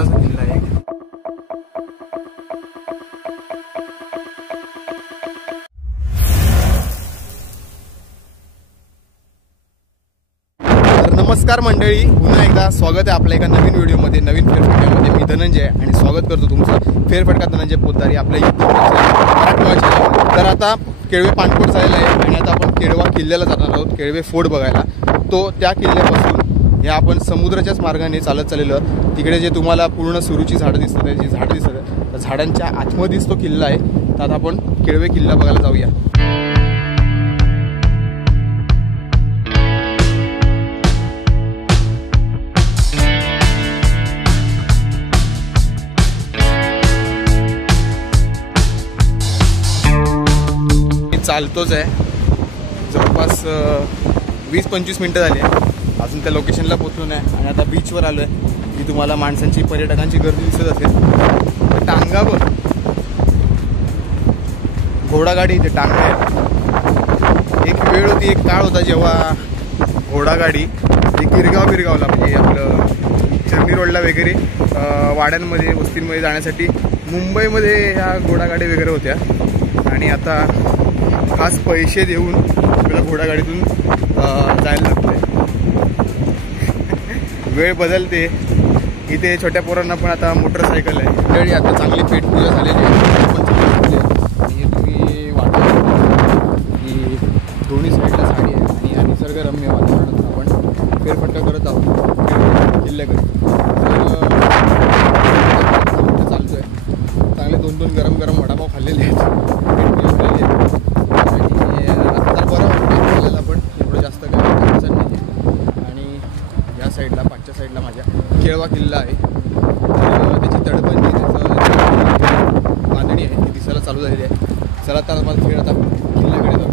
छोटासा किल्ला आहे। नमस्कार मंडळी, पुन्हा एकदा स्वागत आहे आपल्या एका नवीन व्हिडिओमध्ये, नवीन फेरफटक्यामध्ये। मी धनंजय आणि स्वागत करतो तुमचं फेरफटका धनंजय पोद्दारी आपल्या यूट्यूब चॅनल। तर आता केळवे पाणकोट झालेला आहे आणि आता आपण केळवा किल्ल्याला जाणार आहोत, केळवे फोर्ट बघायला। तो त्या किल्ल्यापासून या आपण समुद्राच्याच मार्गाने चालत चाललेलो। तिकडे जे तुम्हाला पूर्ण सुरूची झाडं दिसतात, जी झाडं दिसतात, त्या झाडांच्या आतमध्येच तो किल्ला आहे। तर आता आपण केळवे किल्ला बघायला जाऊया। चालतोच आहे, जवळपास 20-25 मिनटं झाली आहे, अजून त्या लोकेशनला पोहोचलो नाही आणि आता बीचवर आलो आहे। की तुम्हाला माणसांची, पर्यटकांची गर्दी दिसत असेल। टांगा बघ, घोडागाडी इथे टांगा आहे। एक वेळ होती, एक काळ होता जेव्हा घोडागाडी गिरगावला म्हणजे आपलं चर्नी रोडला वगैरे वाड्यांमध्ये, वस्तींमध्ये जाण्यासाठी मुंबईमध्ये ह्या घोडागाडी वगैरे होत्या। आणि आता खास पैसे देऊन आपल्याला घोडागाडीतून जायला लागतंय। वेळ बदलते, इथे छोट्या पोरांना पण आता मोटरसायकल आहे। मंडळी आता चांगली पेट पूजा झालेली आहे, पण चांगली आणि तुम्ही वाटत की दोन्ही साईडला झाडी आहे आणि या निसर्गरम्य वातावरणातून आपण फेरफटका करत आहोत किल्ल्याकडे। तर चालतो आहे, चांगले 2-2 गरम वडापाव खाल्लेले आहेत, पेट पूजा झालेली आहे आणि आता बरं वाटतं आपल्याला, पण एवढं जास्त काही अडचण नाही आहे। आणि या साईडला, पाठच्या साईडला माझ्या केळवा किल्ला आहे। तर त्याची तडबंदी, त्याचं बांधणी आहे ती दिसायला चालू झालेली आहे। चला तर मला खेळ आता किल्ल्याकडे जाऊया।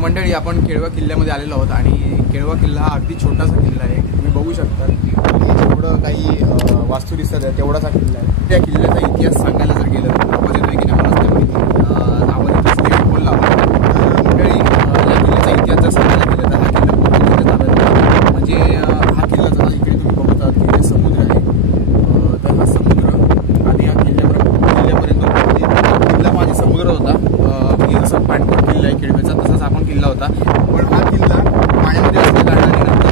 मंडळी आपण केळवा किल्ल्यामध्ये आलेलो आहोत आणि केळवा किल्ला हा अगदी छोटासा किल्ला आहे। तुम्ही बघू शकता की जेवढं काही वास्तू दिसत आहे तेवढाच हा किल्ला आहे। त्या किल्ल्याचा इतिहास सांगायला जर गेलं तर आवाज येतोय की नाही मला नाही माहिती, आवाज येतो बोलला। तर मंडळी या किल्ल्याचा इतिहास जर सांगायला गेलं तर हा किल्ला पोर्तुगीजच्या ताब्यात होता। म्हणजे हा किल्ला जसा इकडे तुम्ही बघता की समुद्र आहे, तर हा समुद्र आणि हा किल्ल्यापर्यंत किल्ला माझे समुद्र होता। जसा पाणकोट किल्ला आहे केळवेचा तसाच आपण किल्ला होता, पण हा किल्ला पाण्यामध्ये असल्या कारणाने नंतर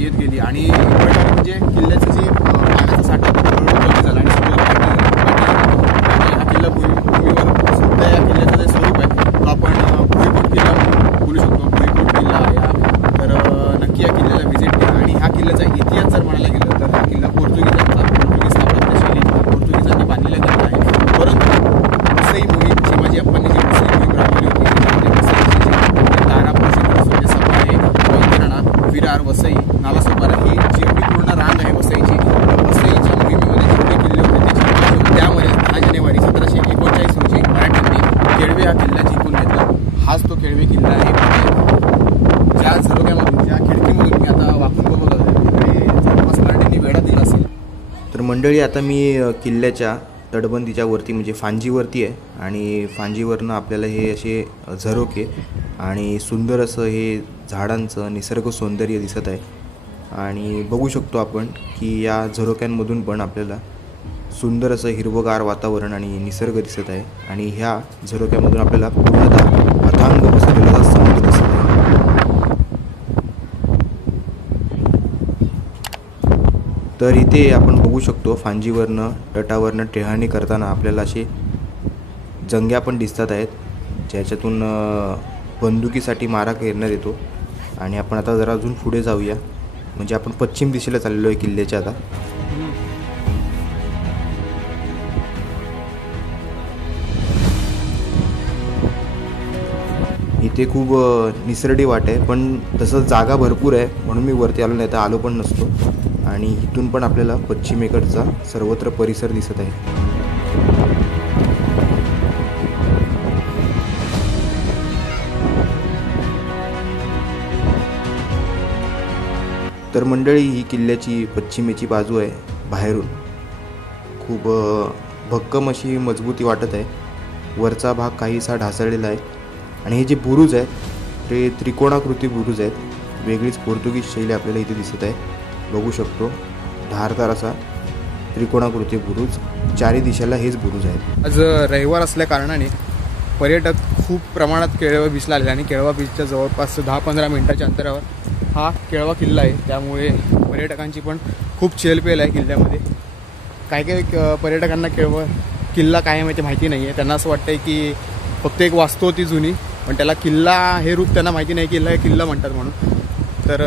येत गेली आणि म्हणजे किल्ल्याचं जे पाण्याचा साठा कमी झाला आणि हा किल्ला भूमीवर सुद्धा या किल्ल्याचं जे स्वरूप आहे तो आपण भुईकोट किल्ला म्हणून बोलू शकतो। भुईकोट किल्ला आहे, तर नक्की या किल्ल्याला व्हिजिट द्या। आणि ह्या किल्ल्याचा इतिहास जर म्हणायला गेलं तर हा किल्ला पोर्तुगीज स्थापत्यशैली पोर्तुगीजांनी बांधलेला किल्ला आहे। परंतु वसई मोहीम, शिवाजी अप्पांनी जी वसई मोहीम राबवली होती, तारापूर, सपाळे, वैतरणा, विरार, वसई, नालासोपारा ही जी आपली पूर्ण रांग आहे वसईची, वसईच्या मोहिमेमध्ये जेवढे किल्ले होते त्याची त्यामध्ये 10 जानेवारी 1739 रोजी मराठ्यांनी केळवे हा किल्ला जिंकून घेतला। हाच तो केळवे किल्ला आहे। ज्या झरोक्यामधून, ज्या खिडकीमधून मी आता वाकून बघत होतो तिकडे जवळपास मराठ्यांनी वेढा दिला असेल। तर मंडळी आता मी किल्ल्याच्या तटबंदीच्या वरती म्हणजे फांजीवरती आहे आणि फांजीवरनं आपल्याला हे असे झरोके आणि सुंदर असं हे झाडांचं निसर्ग सौंदर्य दिसत आहे। आणि बघू शकतो आपण की या झरोक्यांमधून पण आपल्याला सुंदर असं हिरवगार वातावरण आणि निसर्ग दिसत आहे। आणि ह्या झरोक्यामधून आपल्याला पूर्णतः अथांग पसरलेला समुद्र दिसत आहे। तर इथे आपण बघू शकतो फांजीवरनं, तटावरनं टेहळणी करताना आपल्याला असे जंग्या पण दिसतात आहेत, ज्याच्यातून बंदुकीसाठी मारा करण्यात येतो. आणि आपण आता जरा अजून पुढे जाऊया, म्हणजे आपण पश्चिम दिशेला चाललेलो आहे किल्ल्याच्या. आता इथे खूप निसरडी वाट आहे, पण तसं जागा भरपूर आहे म्हणून मी वरती आलो, नाही तर आलो पण नसतो. आणि इथून पण आपल्याला पश्चिमेकडचा सर्वत्र परिसर दिसत आहे. तर मंडळी, ही किल्ल्याची पश्चिमेची बाजू आहे. बाहेरून खूप भक्कम अशी मजबूती वाटत आहे. वरचा भाग काहीसा ढासळलेला आहे. आणि हे जे बुरुज आहेत ते त्रिकोणाकृती बुरुज आहेत. वेगळीच पोर्तुगीज शैली आपल्याला इथे दिसत आहे. बघू शकतो, धारदार असा त्रिकोणाकृती बुरुज. चारी दिशेला हेच बुरुज आहेत. आज रविवार असल्या कारणाने पर्यटक खूप प्रमाणात केळवा बीचला आले आणि केळवा बीचच्या जवळपास 10-15 मिनिटाच्या अंतरावर हा केळवा किल्ला आहे. त्यामुळे पर्यटकांची पण खूप चेलपेल आहे किल्ल्यामध्ये. काही पर्यटकांना केळवा किल्ला काय आहे माहिती नाही आहे. त्यांना असं वाटतं आहे की फक्त एक वास्तू होती जुनी, पण त्याला किल्ला हे रूप त्यांना माहिती नाही, किल्ला हे किल्ला म्हणतात म्हणून. तर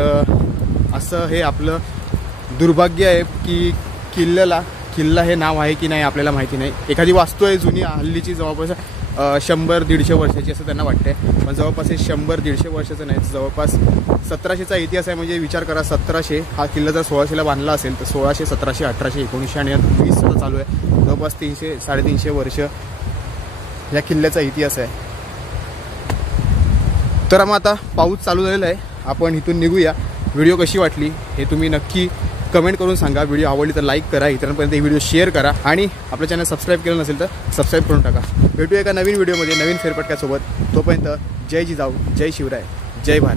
असं हे आपलं दुर्भाग्य आहे की किल्ला हे नाव आहे की नाही आपल्याला माहिती नाही. एखादी वास्तू आहे जुनी, हल्लीची जवळपास 100-150 वर्षाची असं त्यांना वाटते, पण जवळपास हे 100-150 वर्षाचं नाही. जवळपास 1700चा इतिहास आहे. म्हणजे विचार करा, 1700 हा किल्ला जर 1600ला बांधला असेल तर 1600, 1700, 1800, 1900 आणि 20 चालू आहे. जवळपास 300-350 वर्ष या किल्ल्याचा इतिहास आहे. तर मग आता पाऊस चालू झालेला आहे, आपण इथून निघूया. व्हिडिओ कशी वाटली हे तुम्ही नक्की कमेंट करून सांगा. व्हिडिओ आवडली तर लाईक करा, इतरांपर्यंत ही व्हिडिओ शेअर करा आणि आपलं चॅनल सबस्क्राईब केलं नसेल तर सबस्क्राईब करून टाका. भेटूया एका नवीन व्हिडिओमध्ये नवीन फेरफटक्यासोबत. तोपर्यंत जय जिजाऊ, जय शिवराय, जय भारत.